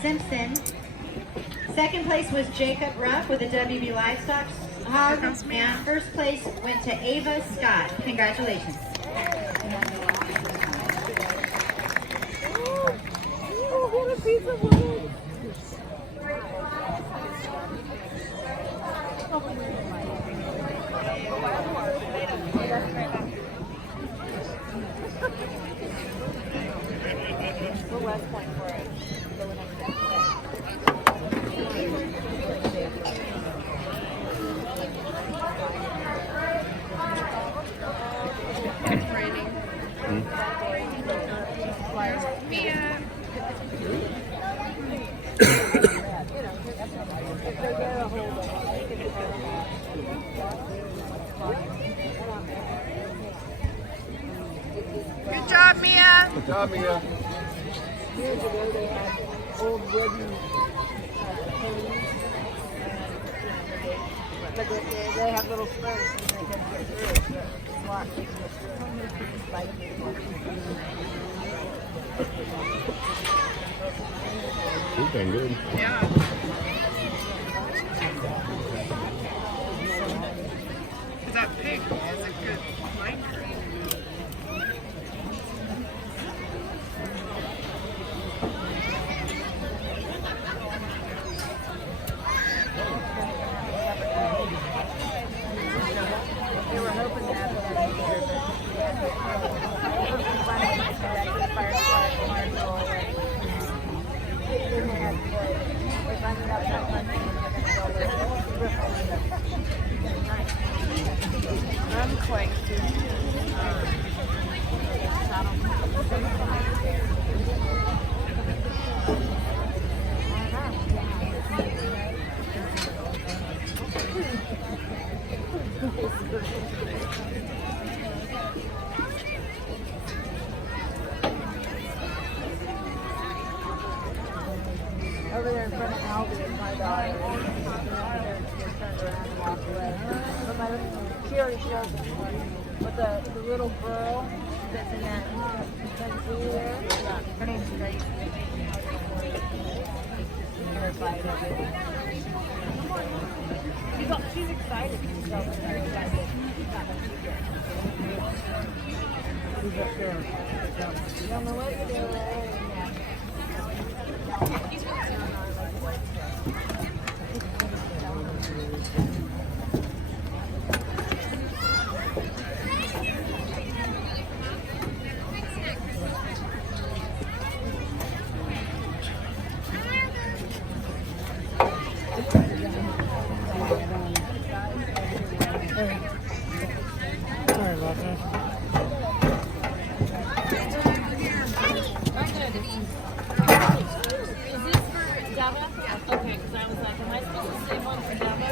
Simpson. Second place was Jacob Ruff with the WB Livestock Hog. And first place went to Ava Scott. Congratulations. Oh, what a piece of wood. We're West Point for it. It's raining. Mia. Good job, Mia. Good job, Mia. Years ago, they had old wooden ponies, but they have little spurs and they can get through it. You've done good. Yeah. That pig is a good flanker. They were hoping to have it that year, I'm quite over there in front of Aldi is my daughter. She turned around and walked away. But she already showed me. But the little girl that's in that Tennessee there, her name's Grace. She's terrified of it. She's excited. She's very excited. She's up there. You don't know what you're doing. Sorry about that. Is this for Dava? Okay, because I was like, am I supposed to save one for Dava?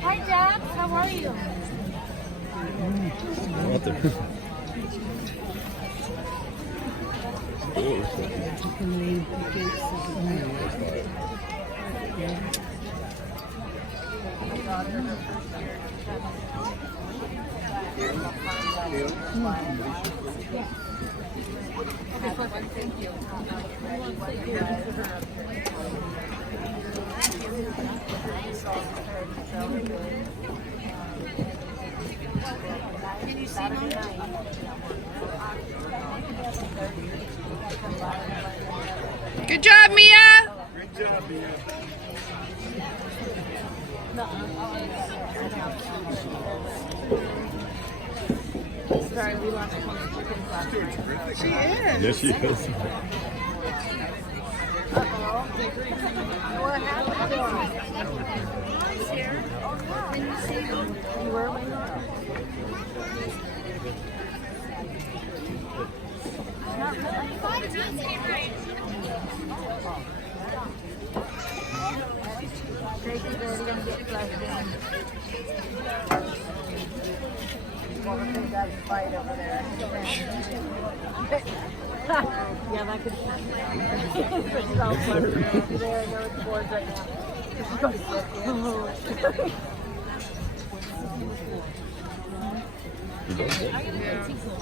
Hi, Dad. How are you? Out there. Thank you. Can you see Mom? Good job, Mia. Good job, Mia. Sorry, we lost 20 chickens last night. She is. Yes, she is. What happened to her? Can you see them? You were waiting? Tracy's already going to get flushed in. Well, the big guy's fight over there. Yeah, that could be so funny. There, I know it's bored right now. She's going to sit here. You done good. I gotta go see some.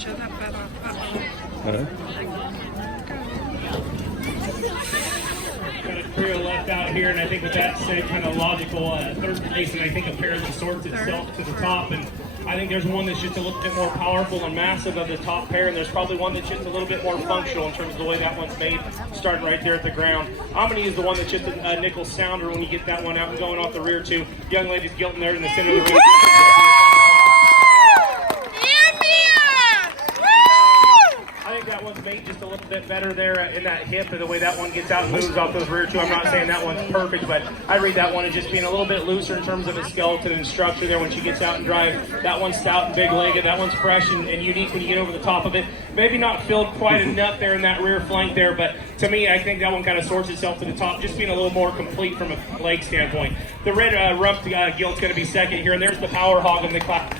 show that butt off. Huh? Got a trio left out here, and I think with that said, kind of logical third place, and I think a pair that sorts itself to the top. And I think there's one that's just a little bit more powerful and massive of the top pair, and there's probably one that's just a little bit more functional in terms of the way that one's made, starting right there at the ground. I'm going to use the one that's just a nickel sounder when you get that one out and going off the rear too. Young lady's guilting there in the center of the ring. I think that one's made just a little bit better there in that hip and the way that one gets out and moves off those rear two. I'm not saying that one's perfect, but I read that one as just being a little bit looser in terms of its skeleton and structure there when she gets out and drive. That one's stout and big-legged. That one's fresh and unique when you get over the top of it. Maybe not filled quite enough there in that rear flank there, but to me, I think that one kind of sorts itself to the top, just being a little more complete from a leg standpoint. The red rump gilt's going to be second here, and there's the power hog in the class.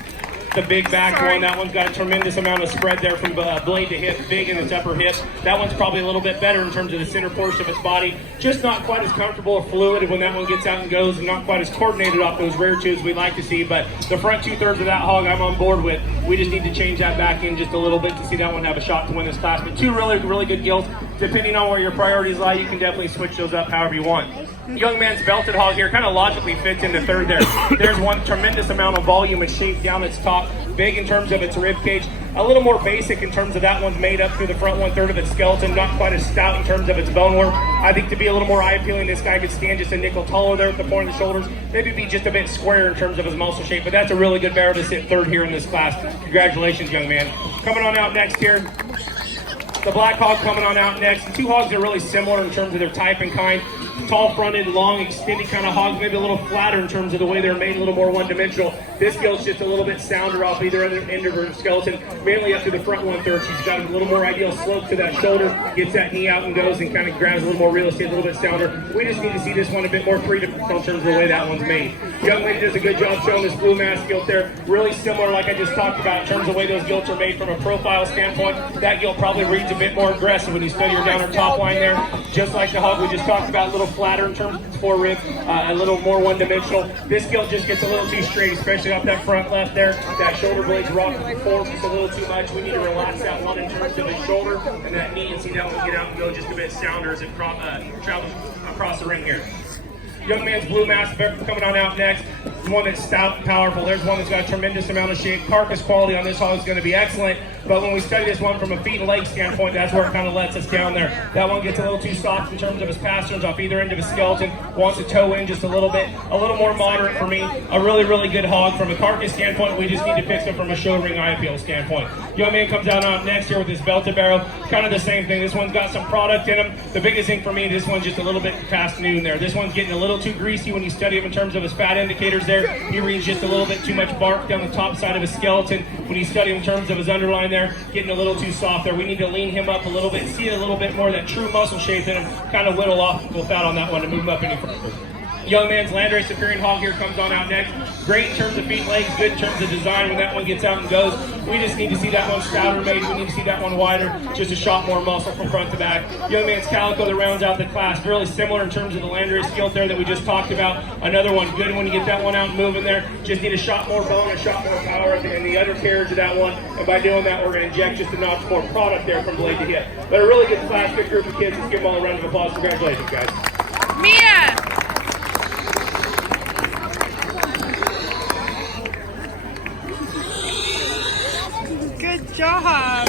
The big back one, that one's got a tremendous amount of spread there from blade to hip, big in its upper hip. That one's probably a little bit better in terms of the center portion of its body. Just not quite as comfortable or fluid when that one gets out and goes, and not quite as coordinated off those rear two as we'd like to see. But the front 2/3 of that hog I'm on board with. We just need to change that back in just a little bit to see that one have a shot to win this class. But two really, really good gilts. Depending on where your priorities lie, you can definitely switch those up however you want. Young man's belted hog here kind of logically fits into third there. There's one tremendous amount of volume and shape down its top. Big in terms of its rib cage, a little more basic in terms of that one's made up through the front 1/3 of its skeleton, not quite as stout in terms of its bone work. I think to be a little more eye appealing, this guy could stand just a nickel taller there at the point of the shoulders, maybe be just a bit square in terms of his muscle shape, but that's a really good barrel to sit third here in this class. Congratulations, young man. Coming on out next here, the black hog coming on out next. The two hogs are really similar in terms of their type and kind. Tall fronted, long, extended kind of hogs, maybe a little flatter in terms of the way they're made, a little more one-dimensional. This gilt's just a little bit sounder off either end of her skeleton, mainly up to the front 1/3. She's got a little more ideal slope to that shoulder, gets that knee out and goes and kind of grabs a little more real estate, a little bit sounder. We just need to see this one a bit more three-dimensional in terms of the way that one's made. Young lady does a good job showing this blue mask gilt there. Really similar, like I just talked about, in terms of the way those gilts are made from a profile standpoint. That gilt probably reads a bit more aggressive when you study her down her top line there. Just like the hog we just talked about, a little flatter in terms of its forerib, a little more one-dimensional. This gilt just gets a little too straight, especially off that front left there. That shoulder blade's rocking forward just a little too much. We need to relax that one in terms of its shoulder and that knee, and see that one get out and go just a bit sounder as it travels across the ring here. Young man's blue mask coming on out next. One that's stout and powerful. There's one that's got a tremendous amount of shape. Carcass quality on this hog is going to be excellent, but when we study this one from a feet and leg standpoint, that's where it kind of lets us down there. That one gets a little too soft in terms of his pasterns off either end of his skeleton. Wants to toe in just a little bit. A little more moderate for me. A really, really good hog. From a carcass standpoint, we just need to fix it from a show ring eye appeal standpoint. Young man comes out on next here with his belted barrel. Kind of the same thing. This one's got some product in him. The biggest thing for me, this one's just a little bit past noon there. This one's getting a little too greasy when you study him in terms of his fat indicators there. He reads just a little bit too much bark down the top side of his skeleton. When you study him in terms of his underline there, getting a little too soft there. We need to lean him up a little bit, see a little bit more of that true muscle shape in him, kind of whittle off the fat on that one to move him up any further. Young man's Landrace Superior hog here comes on out next. Great in terms of feet and legs, good in terms of design when that one gets out and goes. We just need to see that one stouter made. We need to see that one wider, just a shot more muscle from front to back. Young man's Calico that rounds out the class. Really similar in terms of the Landrace gilt there that we just talked about. Another one good when you get that one out and moving there. Just need a shot more bone, a shot more power in the undercarriage of that one. And by doing that, we're going to inject just a notch more product there from blade to hip. But a really good class, good group of kids. Let's give them all a round of applause. Congratulations, guys. Mia! Good job.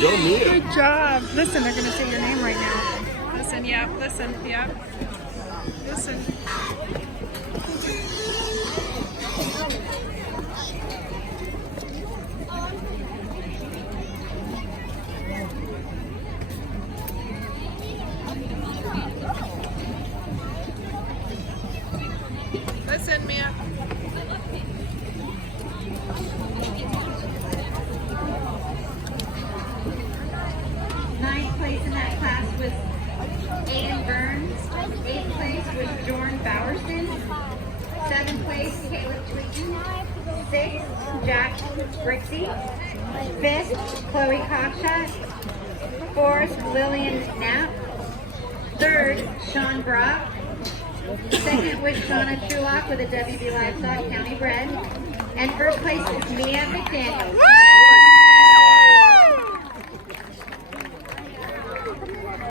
Go Mia. Good job. Listen, they're going to say your name right now. Listen, yeah, listen, yeah. Listen. Listen, Mia. Ninth place in that class was Aiden Burns. 8th place was Jordan Bowerson. 7th place, Caleb Tweeten. 6th, Jack Brixey. 5th, Chloe Cockshot. 4th, Lillian Knapp. 3rd, Sean Brock. 2nd was Shauna Trulock with a WB Livestock County bred. And 1st place is Mia McDaniel.